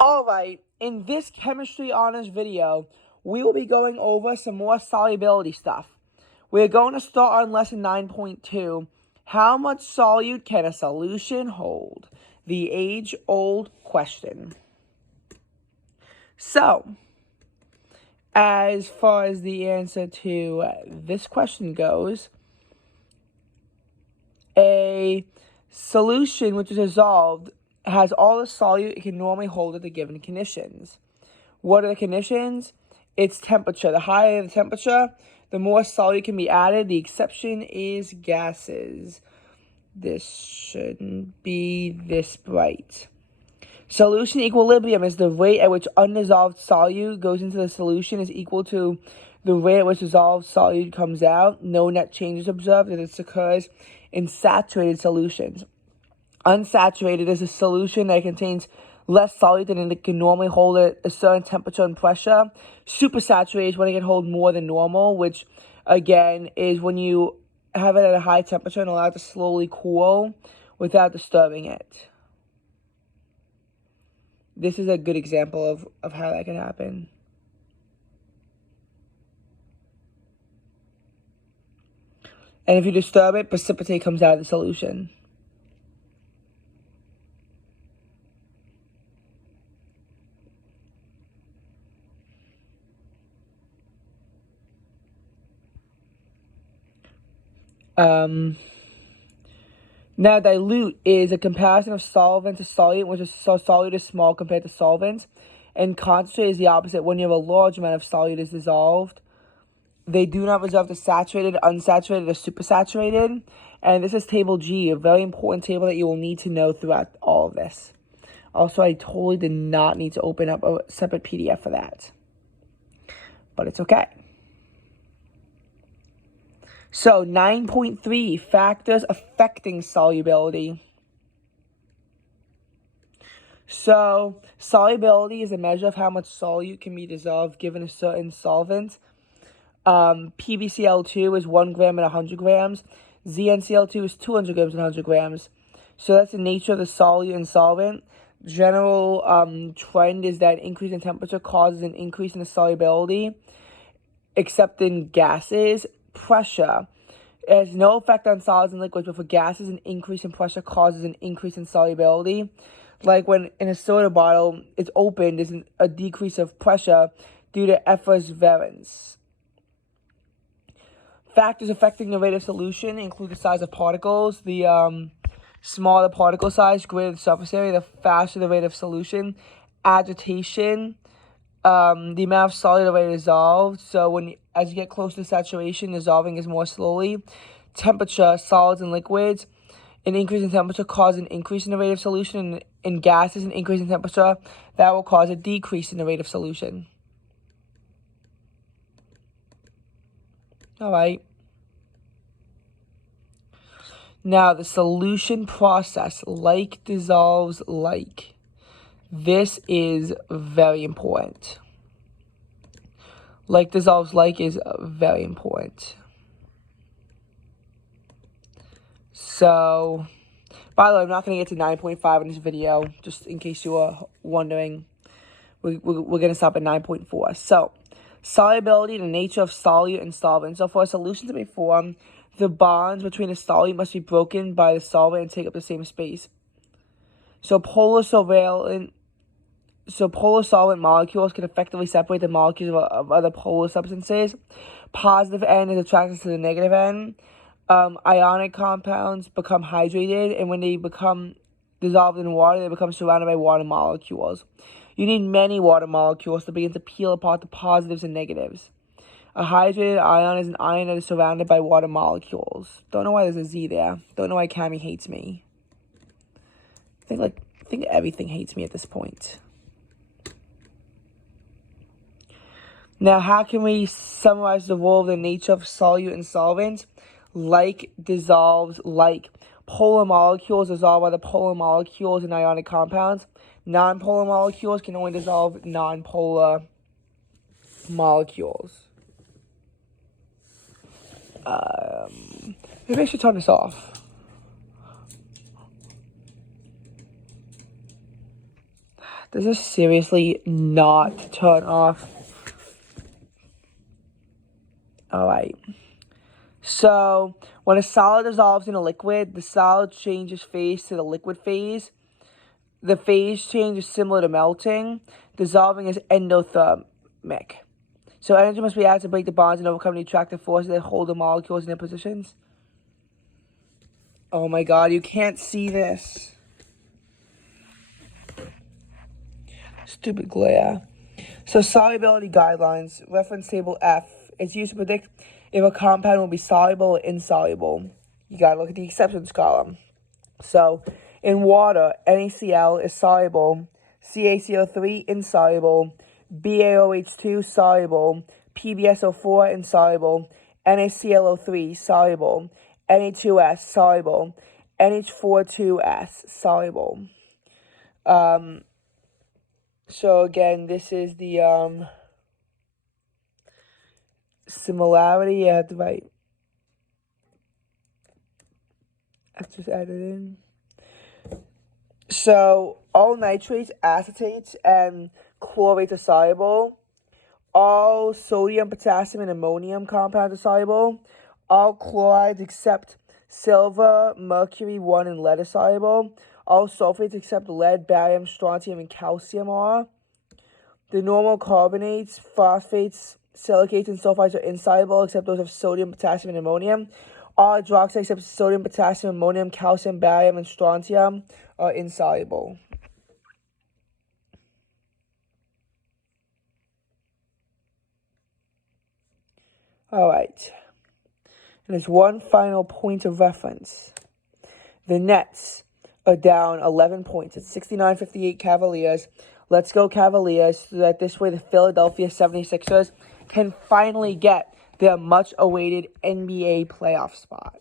Alright, in this chemistry honors video, we will be going over some more solubility stuff. We're going to start on lesson 9.2. How much solute can a solution hold? The age-old question. So, as far as the answer to this question goes, a solution which is dissolved has all the solute it can normally hold at the given conditions. What are the conditions? It's temperature. The higher the temperature, the more solute can be added. The exception is gases. This shouldn't be this bright. Solution equilibrium is the rate at which undissolved solute goes into the solution is equal to the rate at which dissolved solute comes out. No net changes observed, and this occurs in saturated solutions. Unsaturated is a solution that contains less solute than it can normally hold at a certain temperature and pressure. Supersaturated is when it can hold more than normal, which again is when you have it at a high temperature and allow it to slowly cool without disturbing it. This is a good example of how that can happen. And if you disturb it, precipitate comes out of the solution. Now, dilute is a comparison of solvent to solute, which is solute is small compared to solvent. And concentrate is the opposite. When you have a large amount of solute is dissolved, they do not resolve to saturated, unsaturated, or supersaturated. And this is table G, a very important table that you will need to know throughout all of this. Also, I totally did not need to open up a separate PDF for that. But it's okay. So, 9.3, factors affecting solubility. So, solubility is a measure of how much solute can be dissolved given a certain solvent. PbCl2 is 1 gram in 100 grams. ZnCl2 is 200 grams in 100 grams. So, that's the nature of the solute and solvent. General trend is that increase in temperature causes an increase in the solubility, except in gases. Pressure. It has no effect on solids and liquids, but for gases, an increase in pressure causes an increase in solubility. Like when in a soda bottle, it's opened, there's a decrease of pressure due to effervescence. Factors affecting the rate of solution include the size of particles. The smaller the particle size, greater the surface area, the faster the rate of solution. Agitation. The amount of solute already dissolved. So as you get close to saturation, dissolving is more slowly. Temperature, solids and liquids. An increase in temperature causes an increase in the rate of solution. And in gases, an increase in temperature that will cause a decrease in the rate of solution. All right. Now the solution process, like dissolves like. This is very important. Like dissolves like is very important. So, by the way, I'm not going to get to 9.5 in this video, just in case you were wondering. We're going to stop at 9.4. So, solubility, the nature of solute and solvent. So, for a solution to be formed, the bonds between the solute must be broken by the solvent and take up the same space. So, polar solvent molecules can effectively separate the molecules of other polar substances. Positive N is attracted to the negative N. Ionic compounds become hydrated, and when they become dissolved in water, they become surrounded by water molecules. You need many water molecules to begin to peel apart the positives and negatives. A hydrated ion is an ion that is surrounded by water molecules. Don't know why there's a Z there. Don't know why Cammy hates me. I think everything hates me at this point. Now, how can we summarize the role of the nature of solute and solvent? Like dissolves like. Polar molecules dissolve other polar molecules in ionic compounds. Non-polar molecules can only dissolve non-polar molecules. Maybe I should turn this off. This is seriously not turn off. All right. So, when a solid dissolves in a liquid, the solid changes phase to the liquid phase. The phase change is similar to melting. Dissolving is endothermic. So, energy must be added to break the bonds and overcome the attractive forces that hold the molecules in their positions. Oh my god, you can't see this. Stupid glare. So, solubility guidelines. Reference table F is used to predict if a compound will be soluble or insoluble. You gotta look at the exceptions column. So, in water, NaCl is soluble, CaCO3 insoluble, BaOH2 soluble, PbSO4 insoluble, NaClO3 soluble, Na2S soluble, NH42S soluble. So again, this is the similarity. I have to write. I've just added in. So all nitrates, acetates, and chlorates are soluble. All sodium, potassium, and ammonium compounds are soluble. All chlorides except silver, mercury, 1, and lead are soluble. All sulfates except lead, barium, strontium, and calcium are. The normal carbonates, phosphates, silicates, and sulfides are insoluble except those of sodium, potassium, and ammonium. All hydroxides except sodium, potassium, ammonium, calcium, barium, and strontium are insoluble. All right. And there's one final point of reference. The Nets are down 11 points. It's 69-58 Cavaliers. Let's go Cavaliers, so that this way the Philadelphia 76ers can finally get their much-awaited NBA playoff spot.